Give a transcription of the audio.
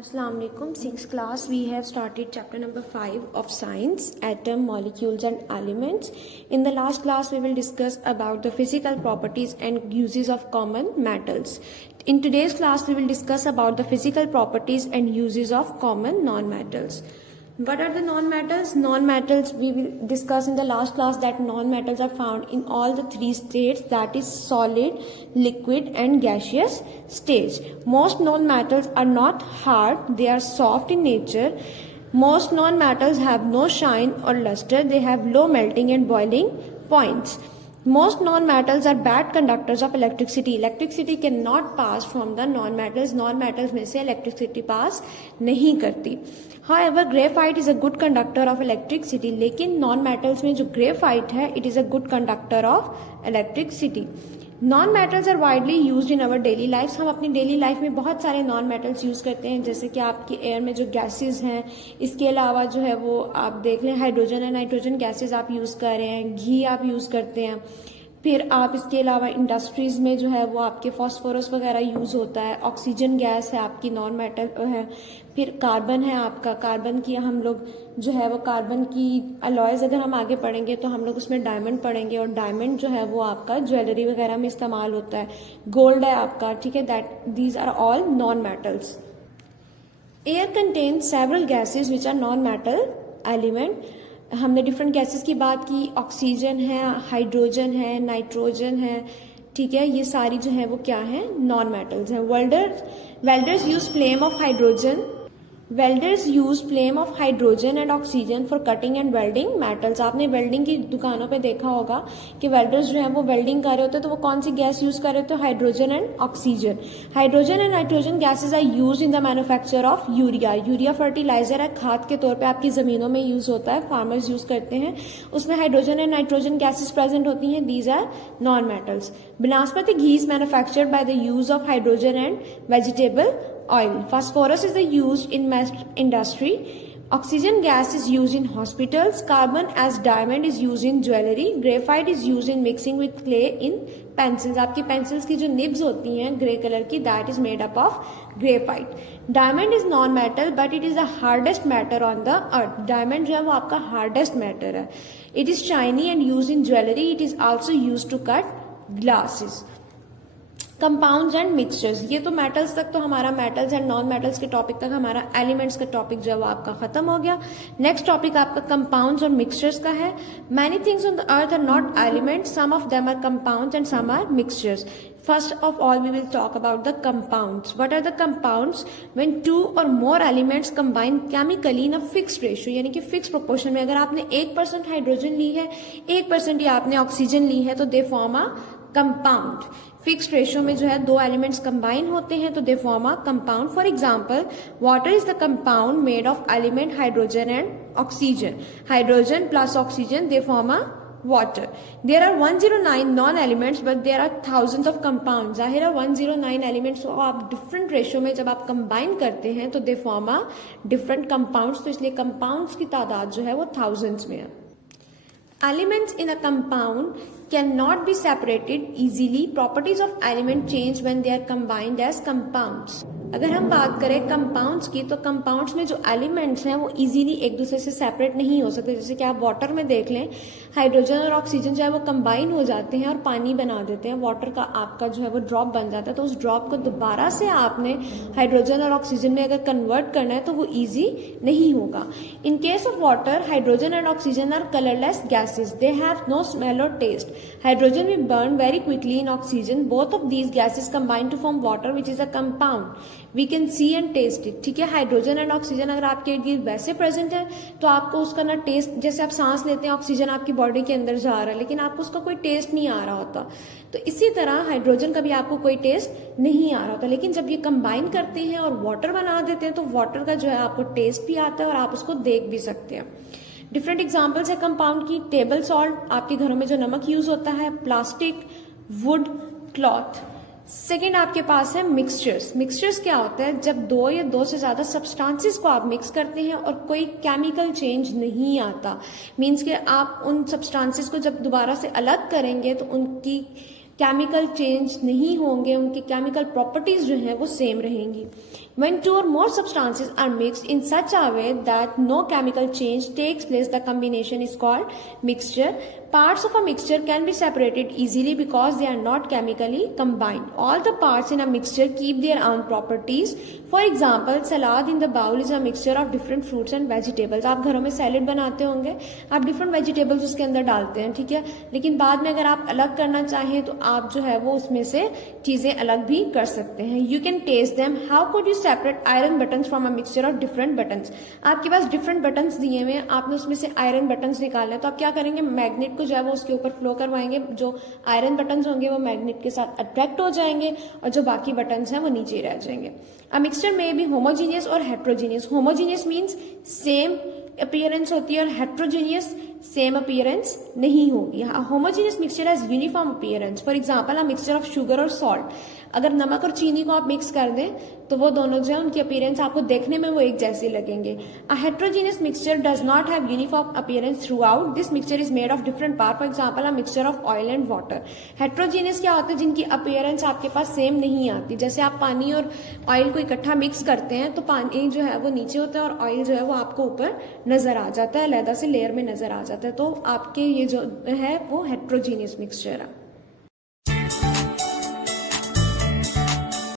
Assalamu alaikum. Sixth class we have started chapter number 5 of science, atom, molecules and elements. In the last class we will discuss about the physical properties and uses of common metals. In today's class we will discuss about the physical properties and uses of common non-metals. What are the non-metals? Non-metals we will discuss in the last class that non-metals are found in all the three states, that is solid, liquid and gaseous stage. Most non-metals are not hard, they are soft in nature. Most non-metals have no shine or luster, they have low melting and boiling points. Most non-metals are bad conductors of electricity. Electricity cannot pass from the non-metals. Non-metals में से electricity pass नहीं करती. However, graphite is a good conductor of electricity. लेकिन non-metals में जो graphite है, it is a good conductor of electricity. Non metals are widely used in our daily life. हम अपनी डेली लाइफ में बहुत सारे नॉन मेटल्स यूज करते हैं, जैसे कि आपकी एयर में जो गैसेस हैं, इसके अलावा जो है वो आप देख लें हाइड्रोजन एंड नाइट्रोजन गैसेस आप यूज कर रहे हैं, घी आप यूज करते हैं. फिर आप इसके अलावा इंडस्ट्रीज में जो है वो आपके फॉस्फोरस वगैरह यूज होता है. ऑक्सीजन गैस है आपकी नॉन मेटल है. फिर कार्बन है आपका. कार्बन की हम लोग जो है वो कार्बन की अलॉयज अगर हम आगे पढ़ेंगे तो हम लोग उसमें डायमंड पढ़ेंगे, और डायमंड जो है वो आपका ज्वेलरी वगैरह में इस्तेमाल होता है. गोल्ड है आपका, ठीक है. That these are all non metals. Air contains several gases which are non metal element. हमने डिफरेंट गैसेस की बात की. ऑक्सीजन है, हाइड्रोजन है, नाइट्रोजन है, ठीक है. ये सारी जो है वो क्या है, नॉन मेटल्स हैं. Welders use flame of hydrogen. Welders use flame of hydrogen and oxygen for cutting and welding metals. आपने वेल्डिंग की दुकानों पे देखा होगा कि वेल्डर्स जो है वो वेल्डिंग कर रहे होते हैं तो वो कौन सी गैस यूज कर रहे होते हैं, hydrogen and oxygen. Hydrogen and nitrogen gases are use in the manufacture of urea. Urea fertiliser है, खाद के तौर पर आपकी जमीनों में यूज होता है, फार्मर्स यूज करते हैं. उसमें hydrogen and nitrogen gases present होती हैं. These are non metals. Vanaspati ghee is manufactured by the use of hydrogen and vegetable oil. Phosphorus is used in industry. Oxygen gas is used in hospitals. Carbon as diamond is used in jewelry. Graphite is used in mixing with clay in pencils. आपकी pencils की जो nibs होती हैं grey colour की, that is made up of graphite. Diamond is non-metal but it is the hardest matter on the earth. Diamond जो है वो आपका hardest matter है. It is shiny and used in jewelry. It is also used to cut glasses. Compounds and mixtures. ये तो metals तक तो हमारा मेटल्स एंड नॉन मेटल्स के टॉपिक तक हमारा एलिमेंट्स का टॉपिक जो है वो आपका खत्म हो गया. नेक्स्ट टॉपिक आपका कंपाउंड्स और मिक्सचर्स का है. Many things on the earth are not elements, some of them are compounds and some are mixtures. First of all, we will talk about the compounds. What are the compounds? When two or more elements combine chemically in a fixed ratio, यानी कि fixed proportion में. अगर आपने 1% hydrogen ली है, 1% या आपने oxygen ली है, तो they form a compound. Fixed ratio में जो है दो एलिमेंट्स कंबाइन होते हैं तो they form a compound. For example, water is the compound made of element hydrogen and oxygen. Hydrogen plus oxygen they form a water. There are 109 non-elements but there are thousands of compounds. जाहिर है 109 elements को आप different ratio में जब आप combine करते हैं तो they form a different compounds. तो इसलिए compounds की तादाद जो है वो thousands में है. Elements in a compound cannot be separated easily. Properties of element change when they are combined as compounds. अगर हम बात करें कंपाउंड्स की तो कंपाउंड्स में जो एलिमेंट्स हैं वो इजीली एक दूसरे से सेपरेट नहीं हो सकते. जैसे कि आप वाटर में देख लें, हाइड्रोजन और ऑक्सीजन जो है वो कंबाइन हो जाते हैं और पानी बना देते हैं. वाटर का आपका जो है वो ड्रॉप बन जाता है. तो उस ड्रॉप को दोबारा से आपने हाइड्रोजन और ऑक्सीजन में अगर कन्वर्ट करना है तो वो ईजी नहीं होगा. In case of water, hydrogen and oxygen are colourless gases. They have no smell और taste. Hydrogen will burn very quickly in oxygen. Both of these gases combine to form water which is a compound. We can see and taste it. ठीक है, hydrogen and oxygen अगर आपके इर्द गिर्द वैसे present है तो आपको उसका ना टेस्ट, जैसे आप सांस लेते हैं ऑक्सीजन आपकी बॉडी के अंदर जा रहा है लेकिन आपको उसका कोई टेस्ट नहीं आ रहा होता. तो इसी तरह हाइड्रोजन का भी आपको कोई टेस्ट नहीं आ रहा होता. लेकिन जब ये कंबाइन करते हैं और वाटर बना देते हैं तो वाटर का जो है आपको टेस्ट भी आता है और आप उसको देख भी सकते हैं. डिफरेंट एग्जाम्पल्स है कंपाउंड की. टेबल सॉल्ट, आपके घरों में जो नमक यूज होता है. Plastic, would, cloth. सेकेंड आपके पास है मिक्सचर्स. मिक्सचर्स क्या होता है, जब दो या दो से ज्यादा सब्सटेंसेस को आप मिक्स करते हैं और कोई केमिकल चेंज नहीं आता. मीन्स कि आप उन सब्सटेंसेस को जब दोबारा से अलग करेंगे तो उनकी केमिकल चेंज नहीं होंगे, उनकी केमिकल प्रॉपर्टीज जो हैं वो सेम रहेंगी. When two or more substances are mixed in such a way that no chemical change takes place, the combination is called mixture. Parts of a mixture can be separated easily because they are not chemically combined. All the parts in a mixture keep their own properties. For example, salad in the bowl is a mixture of different fruits and vegetables. आप घरों में salad बनाते होंगे, आप different vegetables उसके अंदर डालते हैं, ठीक है, लेकिन बाद में अगर आप अलग करना चाहें तो आप जो है वो उसमें से चीजें अलग भी कर सकते हैं. You can taste them. How could you separate iron buttons from a mixture of different buttons? आपके पास different buttons दिए हुए हैं, आपने उसमें से iron buttons निकालना है, तो आप क्या करेंगे, मैग्नेट को जो है वो उसके ऊपर फ्लो करवाएंगे, जो आयरन बटन्स होंगे वो मैग्नेट के साथ अट्रैक्ट हो जाएंगे और जो बाकी बटन्स हैं वो नीचे ही रह जाएंगे. अ मिक्सचर में बी होमोजीनियस और heterogeneous. Homogeneous means same appearance होती है और हेट्रोजीनियस सेम अपीयरेंस नहीं होगी. Homogeneous mixture has uniform appearance. For example a mixture of sugar और सॉल्ट. अगर नमक और चीनी को आप मिक्स कर दें तो वो दोनों जो है उनकी अपीयरेंस आपको देखने में वो एक जैसे लगेंगे. A heterogeneous mixture does not have uniform appearance throughout. This mixture is made of different part. For example a mixture of oil and water. Heterogeneous क्या होता है, जिनकी अपीयरेंस आपके पास सेम नहीं आती. जैसे आप पानी और ऑयल को इकट्ठा मिक्स करते हैं तो पानी जो है वो नीचे होता है और ऑयल जो है वो आपको ऊपर नजर आ जाता है, अलग से लेयर में नजर आ जाता है. तो आपके ये जो है वो हेट्रोजीनियस मिक्सचर है.